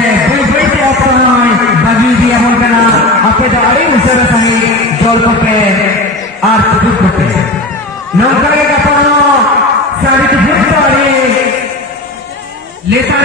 ᱵᱟᱹᱭ ᱵᱟᱹᱭᱛᱮ ᱚᱠᱛᱚ ᱦᱚᱸᱭ ᱵᱟᱹᱜᱤ ᱤᱫᱤᱭᱟᱵᱚᱱ ᱠᱟᱱᱟ ᱟᱯᱮ ᱫᱚ ᱟᱹᱰᱤ ᱩᱥᱟᱹᱨᱟ ᱥᱟᱺᱦᱤᱡ ᱡᱚᱞ ᱠᱚᱯᱮ ᱟᱨ ᱛᱩᱯᱩᱫ ᱠᱚᱯᱮ ᱱᱚᱝᱠᱟ ᱜᱮ ᱜᱟᱯᱟ ᱦᱚᱸ ᱥᱟᱹᱨᱤ ᱛᱩᱯᱩᱫ ᱫᱚ ᱟᱹᱰᱤ ᱞᱮᱛᱟᱲ